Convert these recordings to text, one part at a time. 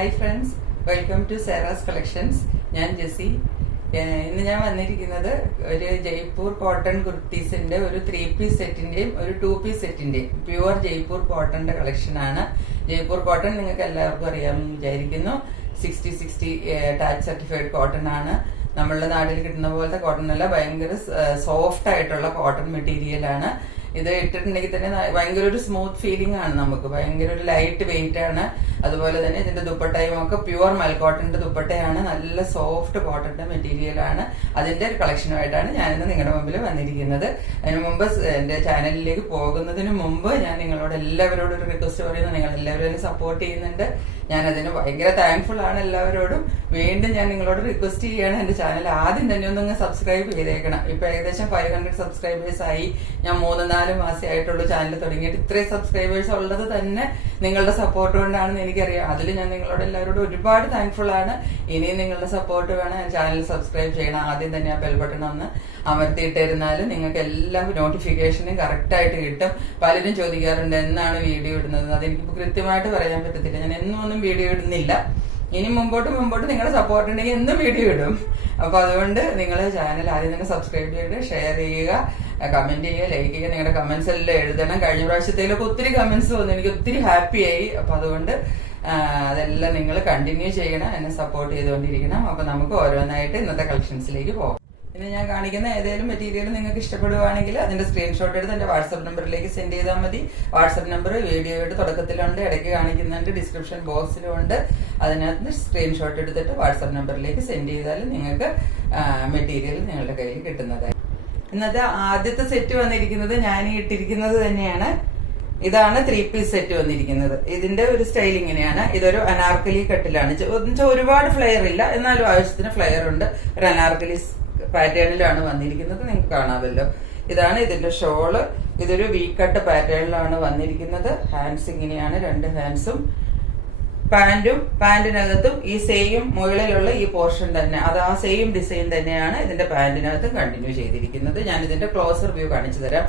Hi friends, welcome to സേറാസ് collections. ഞാൻ ജെസി. ഇന്ന് ഞാൻ വന്നിരിക്കുന്നത് ഒരു ജയ്പൂർ കോട്ടൺ കുർത്തീസിന്റെ ഒരു 3 പീസ് സെറ്റിന്റെയും ഒരു 2 പീസ് സെറ്റിന്റെയും പ്യുവർ ജയ്പൂർ കോട്ടന്റെ കളക്ഷനാണ്. ജയ്പൂർ കോട്ടൺ നിങ്ങൾക്ക് എല്ലാവർക്കും അറിയാമെന്ന് വിചാരിക്കുന്നു. 60 ടാച്ച് സർട്ടിഫൈഡ് കോട്ടൺ ആണ്. നമ്മളുടെ നാട്ടിൽ കിട്ടുന്ന പോലത്തെ കോട്ടൺ അല്ല, ഭയങ്കര സോഫ്റ്റ് ആയിട്ടുള്ള കോട്ടൺ മെറ്റീരിയൽ ആണ്. ഇത് ഇട്ടിട്ടുണ്ടെങ്കിൽ തന്നെ ഭയങ്കര ഒരു സ്മൂത്ത് ഫീലിംഗ് ആണ്. നമുക്ക് ഭയങ്കര ഒരു ലൈറ്റ് വെയിറ്റ് ആണ്. അതുപോലെ തന്നെ ഇതിന്റെ ദുപ്പട്ടയും ഒക്കെ പ്യുവർ മൽക്കോട്ടന്റെ ദുപ്പട്ടയാണ്. നല്ല സോഫ്റ്റ് കോട്ടന്റെ മെറ്റീരിയൽ ആണ്. അതിന്റെ ഒരു കളക്ഷനുമായിട്ടാണ് ഞാനിന്ന് നിങ്ങളുടെ മുമ്പിൽ വന്നിരിക്കുന്നത്. അതിനു മുമ്പ് എന്റെ ചാനലിലേക്ക് പോകുന്നതിന് മുമ്പ് ഞാൻ നിങ്ങളോട് എല്ലാവരോടും ഒരു റിക്വസ്റ്റ് പറയുന്നു. നിങ്ങൾ എല്ലാവരും എന്നെ സപ്പോർട്ട് ചെയ്യുന്നുണ്ട്. ഞാൻ അതിന് ഭയങ്കര താങ്ക്ഫുൾ ആണ് എല്ലാവരോടും. വീണ്ടും ഞാൻ നിങ്ങളോട് റിക്വസ്റ്റ് ചെയ്യാണ്, എന്റെ ചാനൽ ആദ്യം തന്നെ ഒന്ന് സബ്സ്ക്രൈബ് ചെയ്തേക്കണം. ഇപ്പൊ ഏകദേശം 500 സബ്സ്ക്രൈബേഴ്സ് ആയി. ഞാൻ 3-4 മാസേ ആയിട്ടുള്ളൂ ചാനൽ തുടങ്ങിയിട്ട്. ഇത്രയും സബ്സ്ക്രൈബേഴ്സ് ഉള്ളത് തന്നെ നിങ്ങളുടെ സപ്പോർട്ട് കൊണ്ടാണെന്ന് എനിക്കറിയാം. അതിൽ ഞാൻ നിങ്ങളോട് എല്ലാവരോടും ഒരുപാട് താങ്ക്ഫുൾ ആണ്. ഇനിയും നിങ്ങളുടെ സപ്പോർട്ട് വേണം. ചാനൽ സബ്സ്ക്രൈബ് ചെയ്യണം. ആദ്യം തന്നെ ആ ബെൽ ബട്ടൺ ഒന്ന് അമർത്തിയിട്ടിരുന്നാൽ നിങ്ങൾക്ക് എല്ലാ നോട്ടിഫിക്കേഷനും കറക്റ്റ് ആയിട്ട് കിട്ടും. പലരും ചോദിക്കാറുണ്ട് എന്നാണ് വീഡിയോ ഇടുന്നത്. അതെനിക്ക് കൃത്യമായിട്ട് പറയാൻ പറ്റത്തില്ല. ഞാൻ എന്നും വീഡിയോ ഇടുന്നില്ല. ഇനി മുമ്പോട്ട് നിങ്ങളുടെ സപ്പോർട്ട് ഉണ്ടെങ്കിൽ എന്നും വീഡിയോ ഇടും. അപ്പൊ അതുകൊണ്ട് നിങ്ങൾ ചാനൽ ആദ്യം തന്നെ സബ്സ്ക്രൈബ് ചെയ്ത് ഷെയർ ചെയ്യുക, കമന്റ് ചെയ്യുക, ലൈക്ക് ചെയ്യുക. നിങ്ങളുടെ കമന്റ്സ് എല്ലാം എഴുതണം. കഴിഞ്ഞ പ്രാവശ്യത്തേലൊക്കെ ഒത്തിരി കമന്റ്സ് വന്നു, എനിക്ക് ഒത്തിരി ഹാപ്പിയായി. അപ്പൊ അതുകൊണ്ട് അതെല്ലാം നിങ്ങൾ കണ്ടിന്യൂ ചെയ്യണം, എന്നെ സപ്പോർട്ട് ചെയ്തുകൊണ്ടിരിക്കണം. അപ്പൊ നമുക്ക് ഓരോന്നായിട്ട് ഇന്നത്തെ കളക്ഷൻസിലേക്ക് പോകാം. ഇന്ന് ഞാൻ കാണിക്കുന്ന ഏതെങ്കിലും മെറ്റീരിയൽ നിങ്ങൾക്ക് ഇഷ്ടപ്പെടുവാണെങ്കിൽ അതിന്റെ സ്ക്രീൻഷോട്ട് എടുത്ത് എന്റെ വാട്സ്ആപ്പ് നമ്പറിലേക്ക് സെൻഡ് ചെയ്താൽ മതി. വാട്സ്ആപ്പ് നമ്പർ വീഡിയോയുടെ തുടക്കത്തിലുണ്ട്, ഇടയ്ക്ക് കാണിക്കുന്നുണ്ട്, ഡിസ്ക്രിപ്ഷൻ ബോക്സിലും ഉണ്ട്. അതിനകത്ത് സ്ക്രീൻഷോട്ട് എടുത്തിട്ട് വാട്സ്ആപ്പ് നമ്പറിലേക്ക് സെൻഡ് ചെയ്താൽ നിങ്ങൾക്ക് മെറ്റീരിയൽ നിങ്ങളുടെ കയ്യിൽ കിട്ടുന്നതായി. ഇന്നത്തെ ആദ്യത്തെ സെറ്റ് വന്നിരിക്കുന്നത് ഞാൻ ഇട്ടിരിക്കുന്നത് തന്നെയാണ്. ഇതാണ് 3 പീസ് സെറ്റ് വന്നിരിക്കുന്നത്. ഇതിന്റെ ഒരു സ്റ്റൈൽ ഇങ്ങനെയാണ്. ഇതൊരു അനാർക്കലി കട്ടിലാണ്. ഒരുപാട് ഫ്ലെയർ ഇല്ല, എന്നാലും ആവശ്യത്തിന് ഫ്ലെയർ ഉണ്ട്. ഒരു അനാർക്കലി പാറ്റേണിലാണ് വന്നിരിക്കുന്നത്. നിങ്ങൾക്ക് കാണാമല്ലോ. ഇതാണ് ഇതിന്റെ ഷോള്. ഇതൊരു വി കട്ട് പാറ്റേണിലാണ് വന്നിരിക്കുന്നത്. ഹാൻഡ്സ് ഇങ്ങനെയാണ്, 2 ഹാൻഡ്സും. പാന്റിനകത്തും ഈ സെയിം മുകളിലുള്ള ഈ പോർഷൻ തന്നെ, അത് ആ സെയിം ഡിസൈൻ തന്നെയാണ് ഇതിന്റെ പാന്റിനകത്തും കണ്ടിന്യൂ ചെയ്തിരിക്കുന്നത്. ഞാൻ ഇതിന്റെ ക്ലോസർ വ്യൂ കാണിച്ചു തരാം.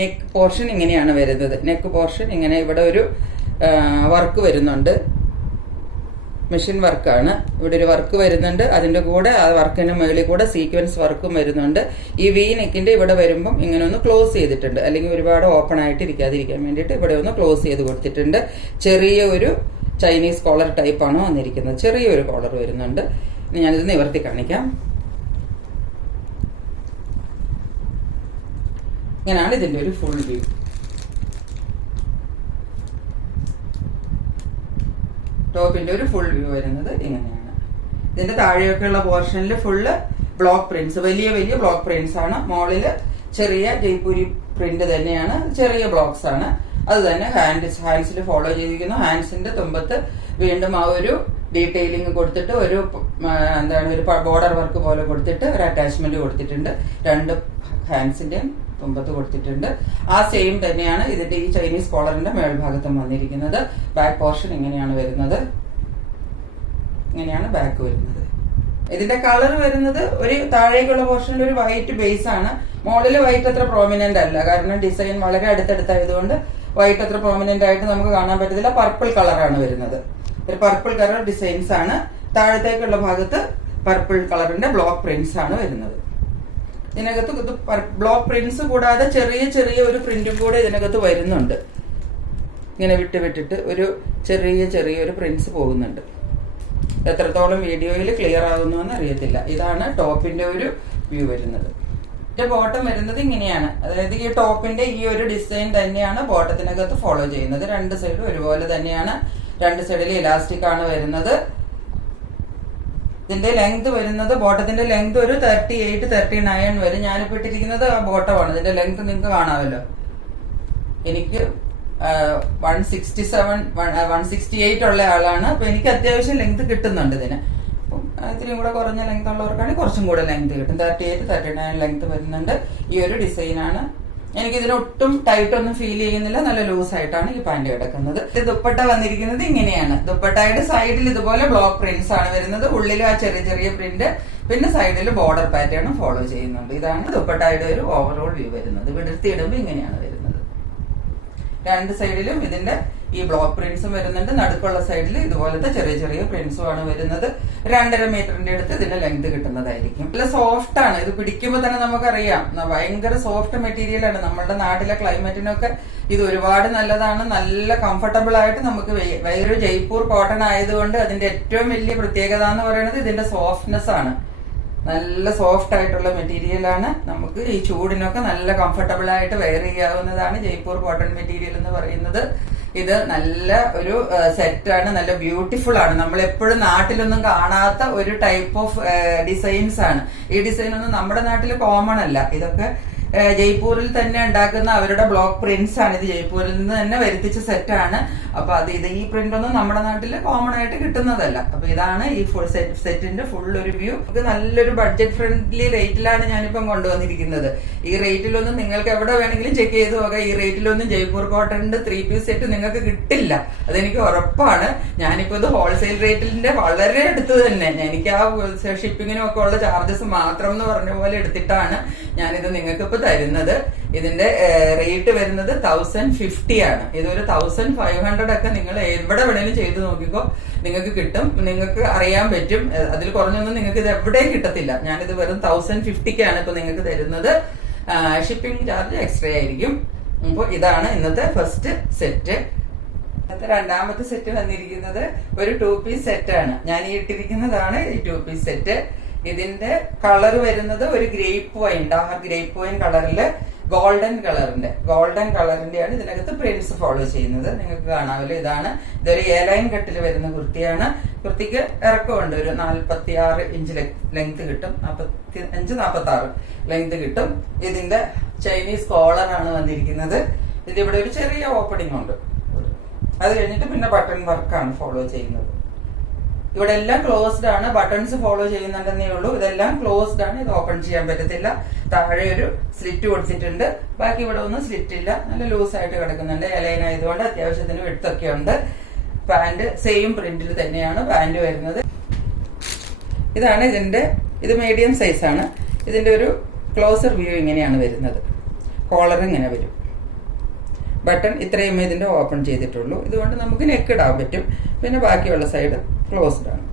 നെക്ക് പോർഷൻ ഇങ്ങനെയാണ് വരുന്നത്. നെക്ക് പോർഷൻ ഇങ്ങനെ, ഇവിടെ ഒരു വർക്ക് വരുന്നുണ്ട്, മെഷീൻ വർക്കാണ്. ഇവിടെ ഒരു വർക്ക് വരുന്നുണ്ട്. അതിന്റെ കൂടെ ആ വർക്കിന് മുകളിൽ കൂടെ സീക്വൻസ് വർക്കും വരുന്നുണ്ട്. ഈ വി നെക്കിന്റെ ഇവിടെ വരുമ്പം ഇങ്ങനെ ഒന്ന് ക്ലോസ് ചെയ്തിട്ടുണ്ട്, അല്ലെങ്കിൽ ഒരുപാട് ഓപ്പൺ ആയിട്ട് ഇരിക്കാതിരിക്കാൻ വേണ്ടിയിട്ട് ഇവിടെ ഒന്ന് ക്ലോസ് ചെയ്ത് കൊടുത്തിട്ടുണ്ട്. ചെറിയ ഒരു ചൈനീസ് കോളർ ടൈപ്പാണ് വന്നിരിക്കുന്നത്. ചെറിയൊരു കോളർ വരുന്നുണ്ട്. ഇനി ഞാനിത് നിവർത്തി കാണിക്കാം. ഇങ്ങനെയാണ് ഇതിന്റെ ഒരു ഫുൾ വ്യൂ. ടോപ്പിന്റെ ഒരു ഫുൾ വ്യൂ വരുന്നത് ഇങ്ങനെയാണ്. ഇതിന്റെ താഴെയൊക്കെയുള്ള പോർഷനിൽ ഫുള്ള് ബ്ലോക്ക് പ്രിന്റ്സ്, വലിയ ബ്ലോക്ക് പ്രിന്റ്സ് ആണ്. മോളില് ചെറിയ ജയ്പൂരി പ്രിന്റ് തന്നെയാണ്, ചെറിയ ബ്ലോക്സ് ആണ്. അത് തന്നെ ഹാൻഡ്സിൽ ഫോളോ ചെയ്തിരിക്കുന്നു. ഹാൻഡ്സിന്റെ തുമ്പത്ത് വീണ്ടും ആ ഒരു ഡീറ്റെയിലിംഗ് കൊടുത്തിട്ട് ഒരു ഒരു ബോർഡർ വർക്ക് പോലെ കൊടുത്തിട്ട് ഒരു അറ്റാച്ച്മെന്റ് കൊടുത്തിട്ടുണ്ട്. 2 ഹാൻഡ്സിന്റെയും തുമ്പത്ത് കൊടുത്തിട്ടുണ്ട്. ആ സെയിം തന്നെയാണ് ഇതിന്റെ ഈ ചൈനീസ് കോളറിന്റെ മേൽഭാഗത്തും വന്നിരിക്കുന്നത്. ബാക്ക് പോർഷൻ ഇങ്ങനെയാണ് വരുന്നത്. ഇങ്ങനെയാണ് ബാക്ക് വരുന്നത്. ഇതിന്റെ കളർ വരുന്നത് ഒരു താഴേക്കുള്ള പോർഷനിൽ ഒരു വൈറ്റ് ബേസ് ആണ്. മോഡല് വൈറ്റ് അത്ര പ്രോമിനന്റ് അല്ല, കാരണം ഡിസൈൻ വളരെ അടുത്തടുത്തായതുകൊണ്ട് വൈറ്റ് അത്ര പ്രോമിനന്റ് ആയിട്ട് നമുക്ക് കാണാൻ പറ്റത്തില്ല. പർപ്പിൾ കളറാണ് വരുന്നത്. ഒരു പർപ്പിൾ കളർ ഡിസൈൻസ് ആണ്. താഴത്തേക്കുള്ള ഭാഗത്ത് പർപ്പിൾ കളറിന്റെ ബ്ലോക്ക് പ്രിന്റ്സ് ആണ് വരുന്നത്. ഇതിനകത്ത് ബ്ലോക്ക് പ്രിന്റ്സ് കൂടാതെ ചെറിയ ഒരു പ്രിന്റും കൂടെ ഇതിനകത്ത് വരുന്നുണ്ട്. ഇങ്ങനെ വിട്ടിട്ട് ഒരു ചെറിയൊരു പ്രിന്റ്സ് പോകുന്നുണ്ട്. എത്രത്തോളം വീഡിയോയിൽ ക്ലിയർ ആകുന്നു എന്ന് അറിയത്തില്ല. ഇതാണ് ടോപ്പിന്റെ ഒരു വ്യൂ വരുന്നത്. ഇതിന്റെ ബോട്ടം വരുന്നത് ഇങ്ങനെയാണ്. അതായത് ഈ ടോപ്പിന്റെ ഈ ഒരു ഡിസൈൻ തന്നെയാണ് ബോട്ടത്തിനകത്ത് ഫോളോ ചെയ്യുന്നത്. 2 സൈഡും ഒരുപോലെ തന്നെയാണ്. 2 സൈഡിൽ ഇലാസ്റ്റിക് ആണ് വരുന്നത്. ഇതിന്റെ ലെങ്ത് വരുന്നത്, ബോട്ടത്തിന്റെ ലെങ്ത് ഒരു 38-39 വരും. ഞാനിപ്പോ ഇട്ടിരിക്കുന്നത് ആ ബോട്ടമാണ്. ഇതിന്റെ ലെങ്ത് നിങ്ങൾക്ക് കാണാമല്ലോ. എനിക്ക് 168 ഉള്ള ആളാണ്. അപ്പൊ എനിക്ക് അത്യാവശ്യം ലെങ്ത് കിട്ടുന്നുണ്ട് ഇതിന്. ഇത്തിരിയും കൂടെ കുറഞ്ഞ ലെങ്ത് ഉള്ളവർക്കാണെങ്കിൽ കുറച്ചും കൂടെ ലെങ്ത് കിട്ടും. 38-39 ലെങ്ത് വരുന്നുണ്ട്. ഈ ഒരു ഡിസൈനാണ്. എനിക്ക് ഇതിനൊട്ടും ടൈറ്റ് ഒന്നും ഫീൽ ചെയ്യുന്നില്ല. നല്ല ലൂസ് ആയിട്ടാണ് ഈ പാന്റ് കിടക്കുന്നത്. ഇത് ദുപ്പട്ട വന്നിരിക്കുന്നത് ഇങ്ങനെയാണ്. ദുപ്പട്ടയുടെ സൈഡിൽ ഇതുപോലെ ബ്ലോക്ക് പ്രിന്റ്സ് ആണ് വരുന്നത്. ഉള്ളിലും ആ ചെറിയ പ്രിന്റ്, പിന്നെ സൈഡിൽ ബോർഡർ പാറ്റേണും ഫോളോ ചെയ്യുന്നുണ്ട്. ഇതാണ് ദുപ്പട്ടയുടെ ഒരു ഓവറോൾ വ്യൂ വരുന്നത്. വിടർത്തി ഇടുമ്പോൾ ഇങ്ങനെയാണ് വരുന്നത്. 2 സൈഡിലും ഇതിന്റെ ഈ ബ്ലോക്ക് പ്രിന്റ്സും വരുന്നുണ്ട്. നടുക്കുള്ള സൈഡിൽ ഇതുപോലത്തെ ചെറിയ ചെറിയ പ്രിന്റ്സും ആണ് വരുന്നത്. 2.5 മീറ്ററിന്റെ അടുത്ത് ഇതിന്റെ ലെങ്ത് കിട്ടുന്നതായിരിക്കും. നല്ല സോഫ്റ്റ് ആണ്. ഇത് പിടിക്കുമ്പോൾ തന്നെ നമുക്കറിയാം ഭയങ്കര സോഫ്റ്റ് മെറ്റീരിയൽ ആണ്. നമ്മുടെ നാട്ടിലെ ക്ലൈമറ്റിനൊക്കെ ഇത് ഒരുപാട് നല്ലതാണ്. നല്ല കംഫർട്ടബിൾ ആയിട്ട് നമുക്ക് വേറൊരു ജയ്പൂർ കോട്ടൺ ആയതുകൊണ്ട് അതിന്റെ ഏറ്റവും വലിയ പ്രത്യേകത എന്ന് പറയുന്നത് ഇതിന്റെ സോഫ്റ്റ്നെസ് ആണ്. നല്ല സോഫ്റ്റ് ആയിട്ടുള്ള മെറ്റീരിയൽ ആണ്. നമുക്ക് ഈ ചൂടിനൊക്കെ നല്ല കംഫർട്ടബിൾ ആയിട്ട് വെയർ ചെയ്യാവുന്നതാണ് ജയ്പൂർ കോട്ടൺ മെറ്റീരിയൽ എന്ന് പറയുന്നത്. ഇത് നല്ല ഒരു സെറ്റ് ആണ്. നല്ല ബ്യൂട്ടിഫുൾ ആണ്. നമ്മൾ എപ്പോഴും നാട്ടിലൊന്നും കാണാത്ത ഒരു ടൈപ്പ് ഓഫ് ഡിസൈൻസ് ആണ്. ഈ ഡിസൈൻ ഒന്നും നമ്മുടെ നാട്ടിൽ കോമൺ അല്ല. ഇതൊക്കെ ജയ്പൂരിൽ തന്നെ ഉണ്ടാക്കുന്ന അവരുടെ ബ്ലോക്ക് പ്രിന്റ്സ് ആണ്. ഇത് ജയ്പൂരിൽ നിന്ന് തന്നെ വരുത്തിച്ച സെറ്റ് ആണ്. അപ്പൊ ഈ പ്രിന്റ് ഒന്നും നമ്മുടെ നാട്ടിൽ കോമൺ ആയിട്ട് കിട്ടുന്നതല്ല. അപ്പൊ ഇതാണ് ഈ ഫുൾ സെറ്റിന്റെ ഫുൾ ഒരു വ്യൂ. ഇത് നല്ലൊരു ബഡ്ജറ്റ് ഫ്രണ്ട്ലി റേറ്റിലാണ് ഞാനിപ്പം കൊണ്ടുവന്നിരിക്കുന്നത്. ഈ റേറ്റിലൊന്നും നിങ്ങൾക്ക് എവിടെ വേണമെങ്കിലും ചെക്ക് ചെയ്ത് നോക്കാം. ഈ റേറ്റിലൊന്നും ജയ്പൂർ കോട്ടണിന്റെ 3 പീസ് സെറ്റ് നിങ്ങൾക്ക് കിട്ടില്ല. അതെനിക്ക് ഉറപ്പാണ്. ഞാനിപ്പോ ഇത് ഹോൾസെയിൽ റേറ്റിന്റെ വളരെ അടുത്ത് തന്നെ എനിക്ക് ആ ഷിപ്പിങ്ങിനും ഒക്കെ ഉള്ള ചാർജസ് മാത്രം എന്ന് പറഞ്ഞ പോലെ എടുത്തിട്ടാണ് ഞാനിത് നിങ്ങൾക്ക് ഇപ്പൊ തരുന്നത്. ഇതിന്റെ റേറ്റ് വരുന്നത് 1050 ആണ്. ഇതൊരു 1500 ഒക്കെ നിങ്ങൾ എവിടെ വേണേലും ചെയ്ത് നോക്കിക്കോ, നിങ്ങൾക്ക് കിട്ടും. നിങ്ങൾക്ക് അറിയാൻ പറ്റും. അതിൽ കുറഞ്ഞൊന്നും നിങ്ങൾക്ക് ഇത് എവിടെയും കിട്ടത്തില്ല. ഞാനിത് വെറും 1050ക്കാണ് ഇപ്പൊ നിങ്ങൾക്ക് തരുന്നത്. ഷിപ്പിംഗ് ചാർജ് എക്സ്ട്രാ ആയിരിക്കും. അപ്പോൾ ഇതാണ് ഇന്നത്തെ ഫസ്റ്റ് സെറ്റ്. രണ്ടാമത്തെ സെറ്റ് വന്നിരിക്കുന്നത് ഒരു 2 പീസ് സെറ്റ് ആണ്. ഞാൻ ഈ ഇട്ടിരിക്കുന്നതാണ് ഈ 2 പീസ് സെറ്റ്. ഇതിന്റെ കളർ വരുന്നത് ഒരു grape wine, dark grape wine കളറില് ഗോൾഡൻ കളറിന്റെയാണ് ഇതിനകത്ത് പ്രിന്റ്സ് ഫോളോ ചെയ്യുന്നത്. നിങ്ങൾക്ക് കാണാമല്ലോ. ഇതൊരു എലൈൻ കട്ടിൽ വരുന്ന കുർത്തിയാണ്. കുർത്തിക്ക് ഇറക്കമുണ്ട്. ഒരു 46 ഇഞ്ച് ലെങ്ത് കിട്ടും. 45-46 ലെങ്ത് കിട്ടും. ഇതിന്റെ ചൈനീസ് കോളർ ആണ് വന്നിരിക്കുന്നത്. ഇതിവിടെ ഒരു ചെറിയ ഓപ്പണിംഗ് ഉണ്ട്. അത് കഴിഞ്ഞിട്ട് പിന്നെ ബട്ടൺ വർക്കാണ് ഫോളോ ചെയ്യുന്നത്. ഇവിടെ എല്ലാം ക്ലോസ്ഡ് ആണ്. ബട്ടൺസ് ഫോളോ ചെയ്യുന്നുണ്ടെന്നേ ഉള്ളൂ. ഇതെല്ലാം ക്ലോസ്ഡ് ആണ്. ഇത് ഓപ്പൺ ചെയ്യാൻ പറ്റത്തില്ല. താഴെ ഒരു സ്ലിറ്റ് കൊടുത്തിട്ടുണ്ട്. ബാക്കി ഇവിടെ ഒന്നും സ്ലിറ്റ് ഇല്ല. നല്ല ലൂസ് ആയിട്ട് കിടക്കുന്നുണ്ട്. എലൈൻ ആയതുകൊണ്ട് അത്യാവശ്യത്തിന് വിഡ്ത്തൊക്കെ ഉണ്ട്. പാന്റ് സെയിം പ്രിന്റിൽ തന്നെയാണ് പാന്റ് വരുന്നത്. ഇതാണ് ഇത് മീഡിയം സൈസ് ആണ്. ഇതിന്റെ ഒരു ക്ലോസർ വ്യൂ ഇങ്ങനെയാണ് വരുന്നത്. കോളർ ഇങ്ങനെ വരും. ബട്ടൺ ഇത്രയും ഇതിന്റെ ഓപ്പൺ ചെയ്തിട്ടുള്ളൂ. ഇതുകൊണ്ട് നമുക്ക് നെക്ക് ഇടാൻ പറ്റും. പിന്നെ ബാക്കിയുള്ള സൈഡ് ക്ലോസ്ഡ് ആണ്.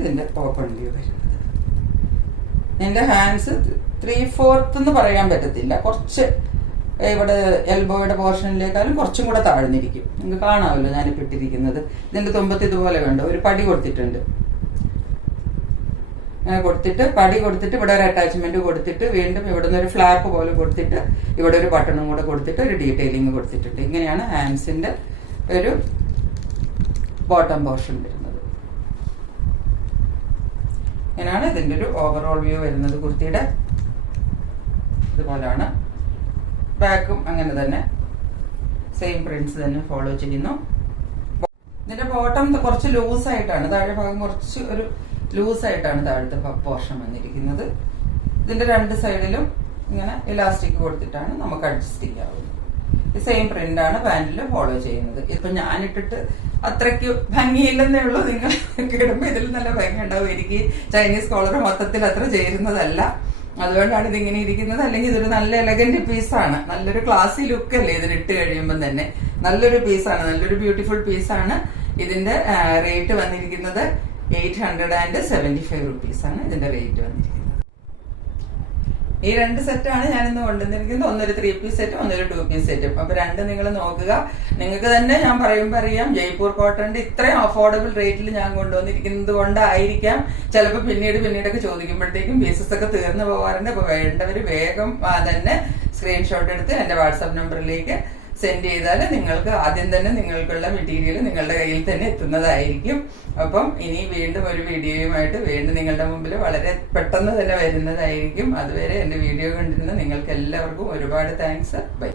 ഇതിന്റെ ഓപ്പൺ വ്യൂ വരുന്നത്. എന്റെ ഹാൻഡ്സ് 3/4 എന്ന് പറയാൻ പറ്റത്തില്ല. കുറച്ച് ഇവിടെ എൽബോയുടെ പോർഷനിലേക്കാളും കുറച്ചും കൂടെ താഴ്ന്നിരിക്കും. നിങ്ങൾക്ക് കാണാമല്ലോ ഞാനിപ്പോ ഇട്ടിരിക്കുന്നത്. ഇതിന്റെ തുമ്പത്ത് ഇതുപോലെ വേണ്ട ഒരു പടി കൊടുത്തിട്ടുണ്ട്. അങ്ങനെ കൊടുത്തിട്ട് പടി കൊടുത്തിട്ട് ഇവിടെ ഒരു അറ്റാച്ച്മെന്റ് കൊടുത്തിട്ട് വീണ്ടും ഇവിടെ നിന്ന് ഒരു ഫ്ലാപ്പ് പോലെ കൊടുത്തിട്ട് ഇവിടെ ഒരു ബട്ടണും കൂടെ കൊടുത്തിട്ട് ഒരു ഡീറ്റെയിലിംഗ് കൊടുത്തിട്ടുണ്ട്. ഇങ്ങനെയാണ് ഹാൻഡ്സിന്റെ ഒരു ബോട്ടം പോർഷൻ വരുന്നത്. ഇങ്ങനെയാണ് ഇതിന്റെ ഒരു ഓവറോൾ വ്യൂ വരുന്നത്. കുർത്തിയുടെ ഇതുപോലാണ്. ബാക്കും അങ്ങനെ തന്നെ സെയിം പ്രിന്റ്സ് തന്നെ ഫോളോ ചെയ്യുന്നു. ഇതിന്റെ ബോട്ടം കുറച്ച് ലൂസ് ആയിട്ടാണ്. താഴെ ഭാഗം കുറച്ച് ഒരു ലൂസ് ആയിട്ടാണ് താഴത്തെ പോർഷൻ വന്നിരിക്കുന്നത്. ഇതിന്റെ 2 സൈഡിലും ഇങ്ങനെ ഇലാസ്റ്റിക് കൊടുത്തിട്ടാണ് നമുക്ക് അഡ്ജസ്റ്റ് ചെയ്യാവുന്നത്. സെയിം പ്രിന്റ് ആണ് പാന്റിൽ ഫോളോ ചെയ്യുന്നത്. ഇപ്പൊ ഞാനിട്ടിട്ട് അത്രയ്ക്ക് ഭംഗിയില്ലെന്നേ ഉള്ളൂ. നിങ്ങൾ ഇടുമ്പോ ഇതിൽ നല്ല ഭംഗി ഉണ്ടാവും. എനിക്ക് ചൈനീസ് കോളർ മൊത്തത്തിൽ അത്ര ചേരുന്നതല്ല. അതുകൊണ്ടാണ് ഇതിങ്ങനെ ഇരിക്കുന്നത്. അല്ലെങ്കിൽ ഇതൊരു നല്ല എലഗന്റ് പീസാണ്. നല്ലൊരു ക്ലാസി ലുക്ക് അല്ലേ ഇതിനിട്ട് കഴിയുമ്പോൾ തന്നെ. നല്ലൊരു പീസാണ്. നല്ലൊരു ബ്യൂട്ടിഫുൾ പീസാണ്. ഇതിന്റെ റേറ്റ് വന്നിരിക്കുന്നത് 875 rupees ഇതിന്റെ റേറ്റ് വന്നിരിക്കുന്നത്. ഈ 2 സെറ്റാണ് ഞാനിന്ന് കൊണ്ടുവന്നിരിക്കുന്നത്. ഒന്നൊരു 3 പീസ് സെറ്റും ഒന്നൊരു 2 പീസ് സെറ്റും. അപ്പൊ 2 നിങ്ങൾ നോക്കുക. നിങ്ങൾക്ക് തന്നെ ഞാൻ പറയുമ്പോൾ അറിയാം ജയ്പൂർ കോട്ടണിന്റെ ഇത്രയും അഫോർഡബിൾ റേറ്റിൽ ഞാൻ കൊണ്ടുവന്നിരിക്കുന്നത് കൊണ്ടായിരിക്കാം ചിലപ്പോൾ പിന്നീടൊക്കെ ചോദിക്കുമ്പോഴത്തേക്കും പീസസ് ഒക്കെ തീർന്നു പോകാറുണ്ട്. അപ്പൊ വേണ്ടവര് വേഗം തന്നെ സ്ക്രീൻഷോട്ട് എടുത്ത് എന്റെ വാട്സാപ്പ് നമ്പറിലേക്ക് സെൻഡ് ചെയ്താൽ നിങ്ങൾക്ക് ആദ്യം തന്നെ നിങ്ങൾക്കുള്ള മെറ്റീരിയൽ നിങ്ങളുടെ കയ്യിൽ തന്നെ എത്തുന്നതായിരിക്കും. അപ്പം ഇനി വീണ്ടും ഒരു വീഡിയോയുമായിട്ട് വീണ്ടും നിങ്ങളുടെ മുമ്പിൽ വളരെ പെട്ടെന്ന് തന്നെ വരുന്നതായിരിക്കും. അതുവരെ എന്റെ വീഡിയോ കണ്ടിരുന്ന നിങ്ങൾക്ക് എല്ലാവർക്കും ഒരുപാട് താങ്ക്സ്. ബൈ.